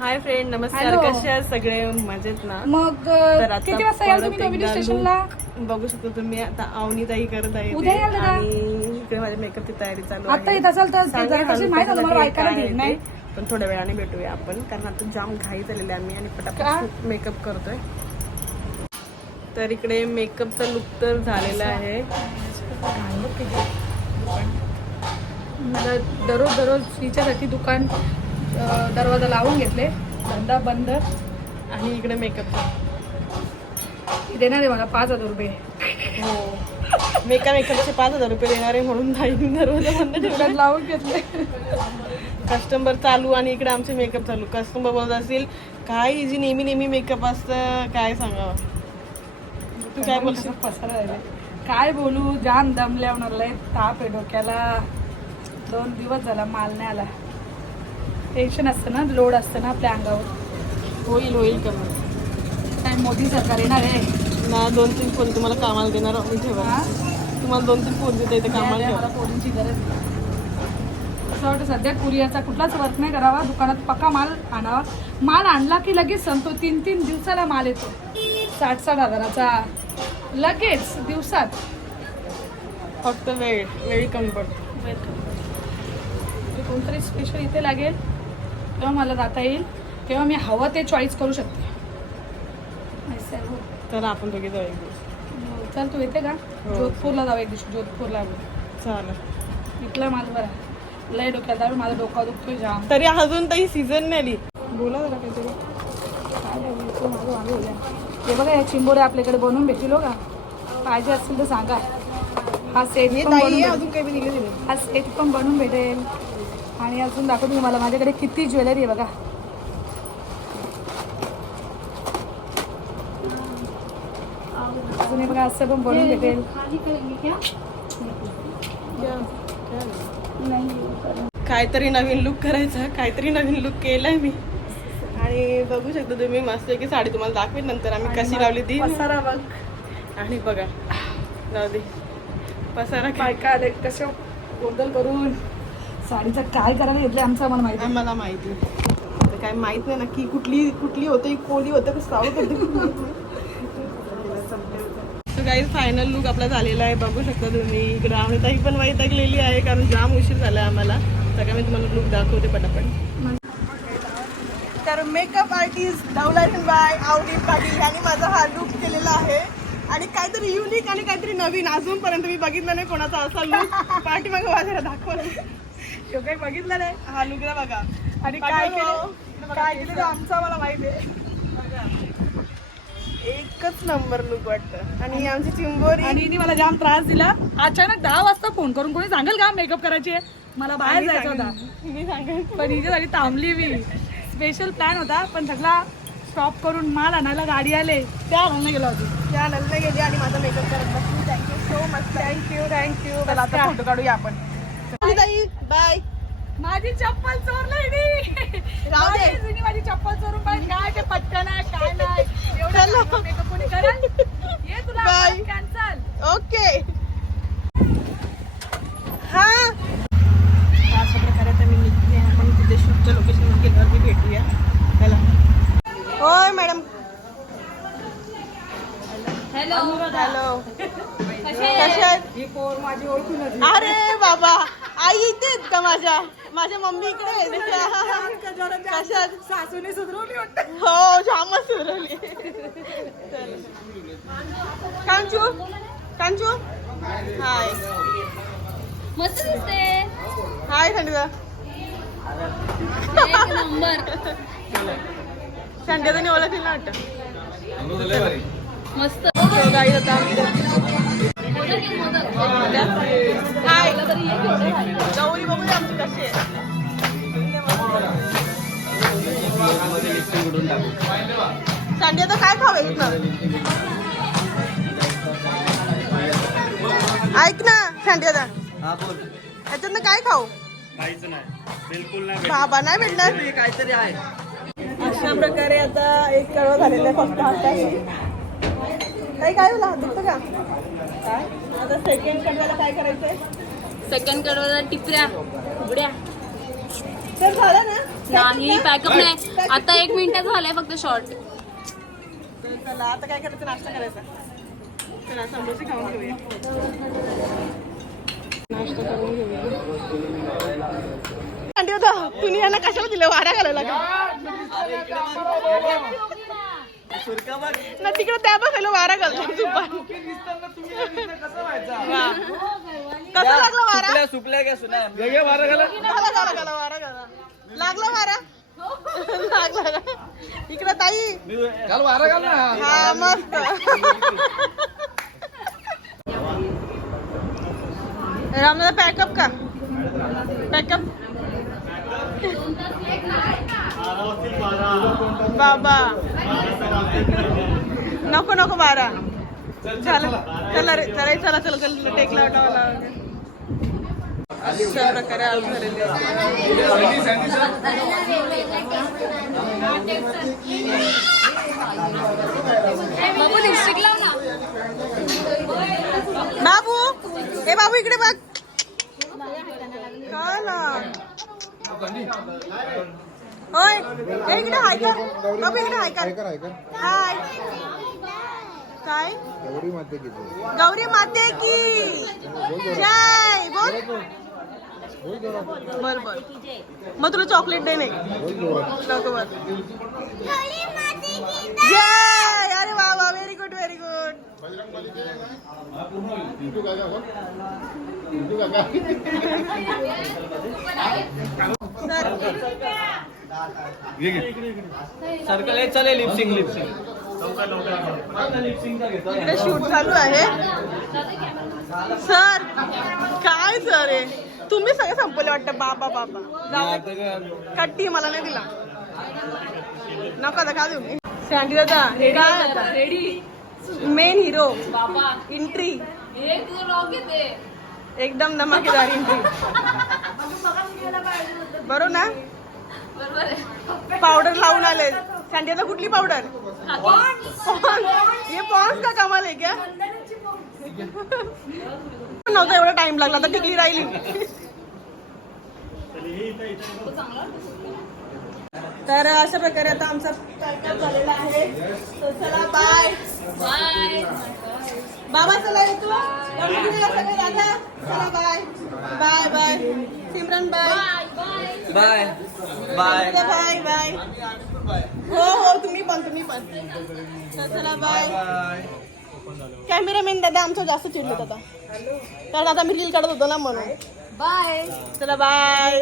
Hi friend नमस्कार. Hello. कसे आहात सगळे? मजेत ना? मग तर अ, आता किती वाजता याल परत तुम्ही एकदा स्टेशनला? look बघू शकतो तुम्ही. आता ताई करत आहे उद्या ते. याल दादा? आणि इकडे माझ्या मेकअपची तयारी चालू आता आहे. येत असाल तर सांगा जरा कशी हळू माहीत ऐकायला काय भेट आहे नाही. पण थोड्या वेळाने भेटूया आपण कारण आता जाम घाई झालेले आम्ही आणि का? पटापट मेकअप करतोय. तर इकडे मेकअपचा लुक तर झालेला आहे. मला दररोज दररोज हिच्यासाठी दुकान अ, दरवाजा लावून घेतले. धंदा बंद आणि इकडे मेकअप देणार आहे मला पाच हजार रुपये. हो. मेकअप मेकअपचे पाच हजार रुपये देणार आहे म्हणून नाही दरवाजा बंद ठेवला. लावून घेतले. कस्टमर चालू आणि इकडे आमचे मेकअप चालू. कस्टमर बोलत असतील काय हिची नेहमी नेहमी मेकअप असतं? काय सांगावं? तू काय बोलशील? पसारा काय बोलू? जाम दमल्या होणार ताप आहे डोक्याला. दोन दिवस झाला माल नाही आला. टेन्शन असतं ना लोड असतं ना आपल्या अंगावर. होईल होईल कमी. काय मोदी सरकार येणार आहे? ना दोन तीन फोन तुम्हाला कामाला देणार आम्ही ठेवा? तुम्हाला दोन तीन फोन देते इथे कामाला मला पोरींची गरज. असं वाटतं सध्या कुरिअरचा कुठलाच वर्क नाही करावा दुकानात पक्का माल आणावा. माल आणला की लगेच संपतो तीन तीन दिवसाला माल येतो. साठ साठ हजाराचा. लगेच दिवसात. फक्त वेळ वेळ कमी पडतो. कोणतरी स्पेशल इथे लागेल? तेव्हा मला जाता येईल तेव्हा मी हवं ते चॉईस करू शकते. हो. तर आपण दोघे जाऊ एक दिवस. हो, चल तू येते का? हो. जोधपूरला जाऊ एक दिवशी जोधपूरला चालेल. इथला माल बरा. लय डोक्यात दारू माझा डोका दुखतोय जाम. तरी अजून काही सीझन नाही आली. बोला जरा काहीतरी. हे बघा या चिंबोरे आपल्याकडे बनवून भेटतील हो का? पाहिजे असतील तर सांगा. हा सेट. अजून काही हा सेट पण बनवून भेटेल. आणि अजून दाखवतो तुम्हाला माझ्याकडे किती ज्वेलरी आहे बघा. अजून हे बघा असं पण बनवून भेटेल. काहीतरी नवीन लुक करायचा काहीतरी नवीन लुक केलाय मी. आणि बघू शकता तुम्ही मस्त की साडी तुम्हाला दाखवेल नंतर. आम्ही कशी लावली ती. पसारा बघ. आणि बघा जाऊ दे. पसारा काय आले कशा गोंधळ करून. साडीचं काय करायला घेतलं आमचं आम्हाला माहिती आम्हाला माहिती. आता काय माहीत नाही नक्की कुठली कुठली होते कोणी होतं का सावत होते काही फायनल लुक आपला झालेला आहे. बघू शकता तुम्ही इकडे अमृताई पण वाईट ऐकलेली आहे कारण जाम उशीर झाला आहे आम्हाला सगळ्या मी तुम्हाला लुक दाखवते पटापट. तर मेकअप आर्टिस्ट डवलायन बाय आवडी पाटील यांनी माझा हा लुक केलेला आहे. आणि काहीतरी युनिक आणि काहीतरी नवीन अजूनपर्यंत मी बघितलं नाही कोणाचा असा लुक पाठीमागे माझ्याला दाखवलं. तो काही बघितलं नाही? हा बघा. आणि काय केलं? काय केलं आमचं आम्हाला माहिती आहे. एकच नंबर लुक वाटतं. आणि आमची चिंबोरी. आणि हिने मला जाम त्रास दिला. अचानक दहा वाजता फोन करून कोणी सांगेल का मेकअप करायची आहे? मला बाहेर जायचं. होता. मी सांगेन. पण हिच्यासाठी थांबली मी. स्पेशल प्लॅन होता पण सगळा स्टॉप करून माल आणायला गाडी आले. त्या आणायला गेलो होती त्या नंतर गेली आणि माझा मेकअप करत बसली. Thank you so much thank you thank you चला आता? फोटो काढूया आपण. बाय. माझी चप्पल चोरली. राहू दे. माझी- चप्पल चोरून पाहिजे काय ते पटकन नाही काय नाही. चलो. एवढं कोणी करेल? ये तुला Bye. Cancel okay. हा. अशा प्रकारे आता मी निघते आपण तिथे शूटच्या लोकेशनवर गेल्यावर मी भेटूया. चला. होय मॅडम. हॅलो हॅलो कशात ही पोर माझी ओळखून अरे बाबा. आई इथे आहेत का माझ्या? माझ्या मम्मी इकडे. कशात? सासूने सुधरवली हो जामच सुरवली कांचू? कांचू? हाय. मस्त दिसते. हाय थंडीदा एक नंबर. थंडीदा ओळखली ना वाटतं. मस्त. So guys, हाय तरी ये केवढे भारी. गौरी बघू दे आमची कशी आहे. संडे तर काय खावे ऐक ना संडे हा ह्याच्यातनं काय खाऊ? काहीच नाही. बिलकुल नाही बाबा नाही भेटणार. काहीतरी आहे. अशा प्रकारे आता एक कळव झालेलं आहे फक्त हाताशी. काही काय झालं? दुखतं का? काय आता सेकंड कडव्याला काय करायचंय सेकंड कडवाला टिपऱ्या उघड्या तर झालं ना नाही पॅकअप नाही आता एक मिनिट झालंय फक्त शॉर्ट चला आता काय करायचं नाश्ता करायचा चला समोसे खाऊन घेऊया नाश्ता करून घेऊया तुम्ही यांना कशाला दिलं वारा घालायला का ना तिकडे त्या बघ वारा घालतो दुपार. कसा लागला वारा? सुपल्या घ्या सुना? गाला गाला वारा गाला लागला वारा? लागला का? इकडं ताई. हा मस्त. रामदादा पॅकअप का? पॅकअप बाबा. नको नको बारा. चला चला रे चला चला चला चला टेकला वाटावा अशा प्रकारे आज झालेली. बाबू हे बाबू इकडे बघ. काय ना होय. इकडे हाय कर. बाबू इकडे हाय कर. हाय काय? गौरी माते की जय. बोल. बर बर. मग तुला चॉकलेट दे नाही जय. अरे वा वा. Very good very good sir. Circle हे चालेल लिपसिंग लिपसिंग इकडे शूट चालू आहे. सर काय सर आहे तुम्ही सगळं संपवले वाटतं. बाबा बाबा. जाऊ. कट्टी मला नाही दिला. नका आता का देऊ शांती दादा हे काय आता? रेडी मेन हिरो बाबा. एंट्री हे एकदम धमाकेदार एंट्री बरोबर ना बरोबर आहे पावडर लावून आले शांती कुठली पावडर हे पॉन्स का कमाल आहे क्या नव्हता एवढा टाइम लागला तर टिकली राहिली. तर अशा प्रकारे आता आमचा कार्यक्रम झालेला आहे. तर चला बाय बाय बाबा चला येतो चला bye bye bye Simran bye bye. Bye. Bye bye bye. हो हो तुम्ही पण तुम्ही पण. चला बाय. कॅमेरामॅन दादा आमचा जास्त चिडलो आता. कारण आता मी रील काढत होतो ना म्हणून. बाय. चला बाय.